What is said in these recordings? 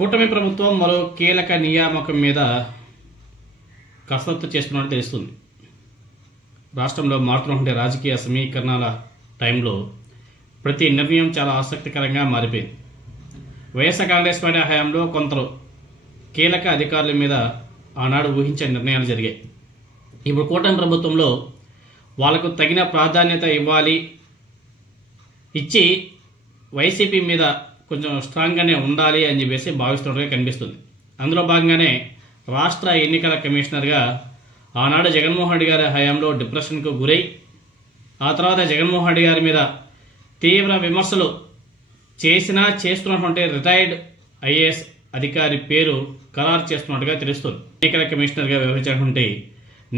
కూటమి ప్రభుత్వం మరో కీలక నియామకం మీద కసరత్తు చేస్తున్నట్టు తెలుస్తుంది. రాష్ట్రంలో మారుతున్నటువంటి రాజకీయ సమీకరణాల టైంలో ప్రతి నిర్ణయం చాలా ఆసక్తికరంగా మారిపోయింది. వైఎస్ఆర్ కాంగ్రెస్ పార్టీ హయాంలో కొందరు కీలక అధికారుల మీద ఆనాడు ఊహించే నిర్ణయాలు జరిగాయి. ఇప్పుడు కూటమి ప్రభుత్వంలో వాళ్లకు తగిన ప్రాధాన్యత ఇచ్చి వైసీపీ మీద కొంచెం స్ట్రాంగ్గానే ఉండాలి అని చెప్పేసి భావిస్తున్నట్టుగా కనిపిస్తుంది. అందులో భాగంగానే రాష్ట్ర ఎన్నికల కమిషనర్గా ఆనాడు జగన్మోహన్ రెడ్డి గారి హయాంలో డిప్రెషన్కు గురై ఆ తర్వాత జగన్మోహన్ రెడ్డి గారి మీద తీవ్ర విమర్శలు చేస్తున్నటువంటి రిటైర్డ్ ఐఏఎస్ అధికారి పేరు ఖరారు చేస్తున్నట్టుగా తెలుస్తుంది. ఎన్నికల కమిషనర్గా వ్యవహరించినటువంటి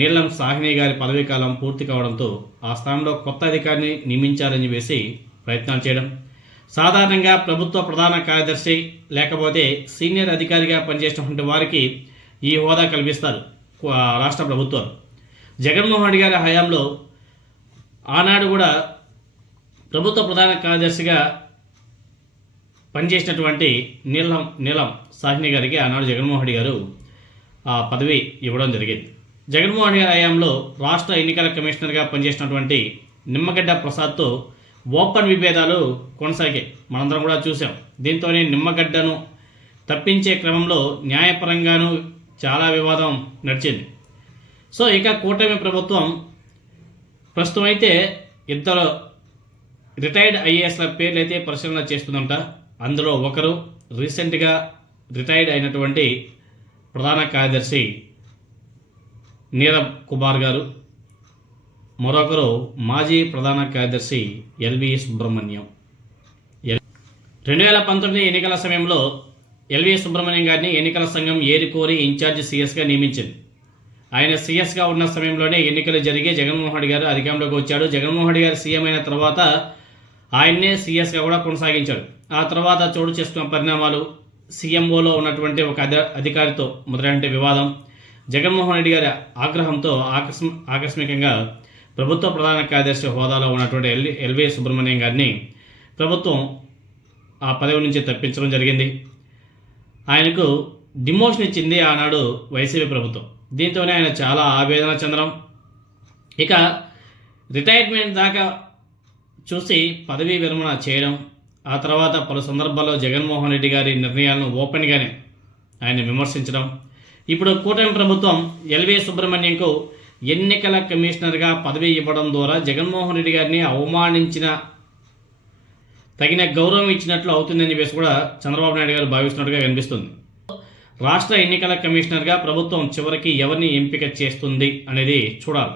నీలం సాహ్ని గారి పదవీ కాలం పూర్తి కావడంతో ఆ స్థానంలో కొత్త అధికారిని నియమించాలని చెప్పేసి ప్రయత్నాలు చేయడం, సాధారణంగా ప్రభుత్వ ప్రధాన కార్యదర్శి లేకపోతే సీనియర్ అధికారిగా పనిచేసినటువంటి వారికి ఈ హోదా కల్పిస్తారు రాష్ట్ర ప్రభుత్వాలు. జగన్మోహన్ రెడ్డి గారి హయాంలో ఆనాడు కూడా ప్రభుత్వ ప్రధాన కార్యదర్శిగా పనిచేసినటువంటి నీలం సాహ్ని గారికి ఆనాడు జగన్మోహన్ రెడ్డి గారు ఆ పదవి ఇవ్వడం జరిగింది. జగన్మోహన్ రెడ్డి గారి హయాంలో రాష్ట్ర ఎన్నికల కమిషనర్గా పనిచేసినటువంటి నిమ్మగడ్డ ప్రసాద్తో ఓపెన్ విభేదాలు కొనసాగాయి, మనందరం కూడా చూసాం. దీంతోనే నిమ్మగడ్డను తప్పించే క్రమంలో న్యాయపరంగానూ చాలా వివాదం నడిచింది. సో ఇక కూటమి ప్రభుత్వం ప్రస్తుతం అయితే ఇద్దరు రిటైర్డ్ ఐఏఎస్ల పేర్లు అయితే పరిశీలన చేస్తుందంట. అందులో ఒకరు రీసెంట్గా రిటైర్డ్ అయినటువంటి ప్రధాన కార్యదర్శి నీరబ్ కుమార్ గారు, మరొకరు మాజీ ప్రధాన కార్యదర్శి ఎల్వి సుబ్రహ్మణ్యం. 2019 ఎన్నికల సమయంలో ఎల్వి సుబ్రహ్మణ్యం గారిని ఎన్నికల సంఘం ఏరికోరి ఇన్ఛార్జ్ సీఎస్గా నియమించింది. ఆయన సీఎస్గా ఉన్న సమయంలోనే ఎన్నికలు జరిగి జగన్మోహన్ రెడ్డి గారు అధికారంలోకి వచ్చాడు. జగన్మోహన్ రెడ్డి గారు సీఎం అయిన తర్వాత ఆయన్నే సీఎస్గా కూడా కొనసాగించాడు. ఆ తర్వాత చోటు చేసుకున్న పరిణామాలు, సీఎంఓలో ఉన్నటువంటి ఒక అధికారితో మొదలైన వివాదం, జగన్మోహన్ రెడ్డి గారి ఆగ్రహంతో ఆకస్మికంగా ప్రభుత్వ ప్రధాన కార్యదర్శి హోదాలో ఉన్నటువంటి ఎల్వి సుబ్రహ్మణ్యం గారిని ప్రభుత్వం ఆ పదవి నుంచి తప్పించడం జరిగింది. ఆయనకు డిమోషన్ ఇచ్చింది ఆనాడు వైసీపీ ప్రభుత్వం. దీంతోనే ఆయన చాలా ఆవేదన చెందడం, ఇక రిటైర్మెంట్ దాకా చూసి పదవీ విరమణ చేయడం, ఆ తర్వాత పలు సందర్భాల్లో జగన్మోహన్ రెడ్డి గారి నిర్ణయాలను ఓపెన్గానే ఆయన విమర్శించడం. ఇప్పుడు కూటమి ప్రభుత్వం ఎల్వి సుబ్రహ్మణ్యంకు ఎన్నికల కమిషనర్గా పదవి ఇవ్వడం ద్వారా జగన్మోహన్ రెడ్డి గారిని అవమానించిన తగిన గౌరవం ఇచ్చినట్లు అవుతుందని చెప్పేసి కూడా చంద్రబాబు నాయుడు గారు భావిస్తున్నట్టుగా కనిపిస్తుంది. రాష్ట్ర ఎన్నికల కమిషనర్గా ప్రభుత్వం చివరికి ఎవరిని ఎంపిక చేస్తుంది అనేది చూడాలి.